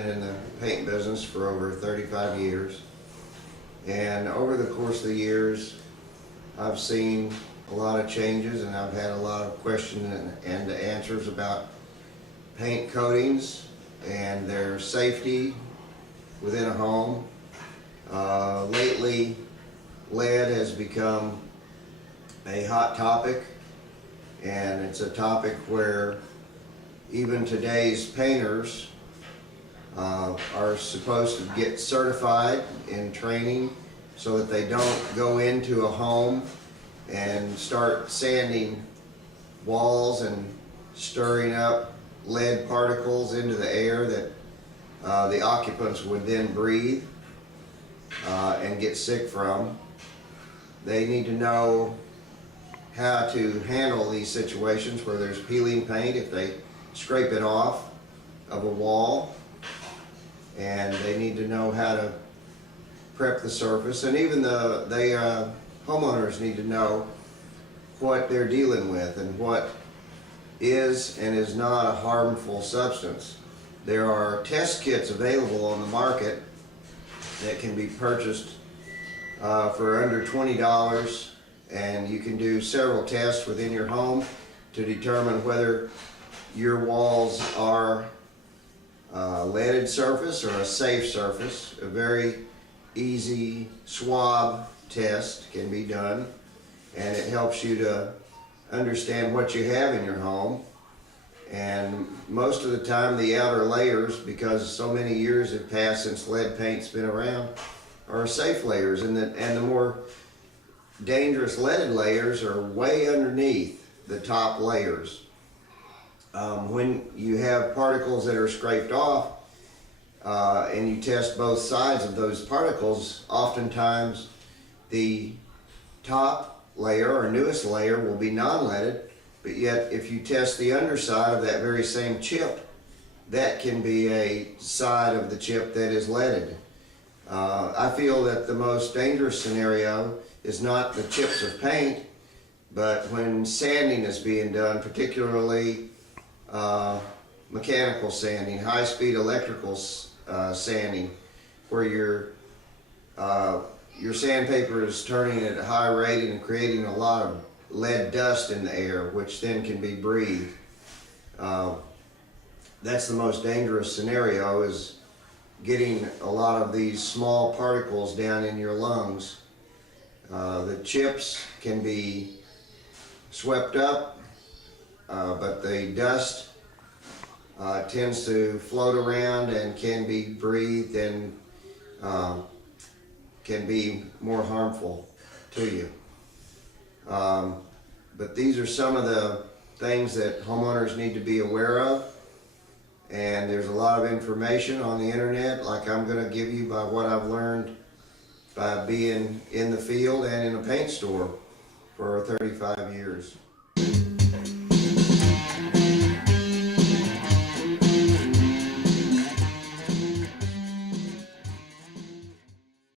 been in the paint business for over 35 years. And over the course of the years, I've seen a lot of changes, and I've had a lot of questions and answers about paint coatings and their safety within a home. Lately, lead has become a hot topic, and it's a topic where even today's painters are supposed to get certified in training so that they don't go into a home and start sanding walls and stirring up lead particles into the air that the occupants would then breathe and get sick from. They need to know how to handle these situations where there's peeling paint if they scrape it off of a wall, and they need to know how to prep the surface, and even the homeowners need to know what they're dealing with and what is and is not a harmful substance. There are test kits available on the market that can be purchased for under $20, and you can do several tests within your home to determine whether your walls are a leaded surface or a safe surface. A very easy swab test can be done, and it helps you to understand what you have in your home. And most of the time the outer layers, because so many years have passed since lead paint's been around, are safe layers, and the more dangerous leaded layers are way underneath the top layers. When you have particles that are scraped off and you test both sides of those particles, oftentimes the top layer or newest layer will be non-leaded, but yet if you test the underside of that very same chip, that can be a side of the chip that is leaded. I feel that the most dangerous scenario is not the chips of paint, but when sanding is being done, particularly mechanical sanding, high-speed electrical sanding, where your sandpaper is turning at a high rate and creating a lot of lead dust in the air, which then can be breathed. That's the most dangerous scenario, is getting a lot of these small particles down in your lungs. The chips can be swept up, but the dust tends to float around and can be breathed and can be more harmful to you. But these are some of the things that homeowners need to be aware of, and there's a lot of information on the internet, like I'm going to give you by what I've learned by being in the field and in a paint store for 35 years.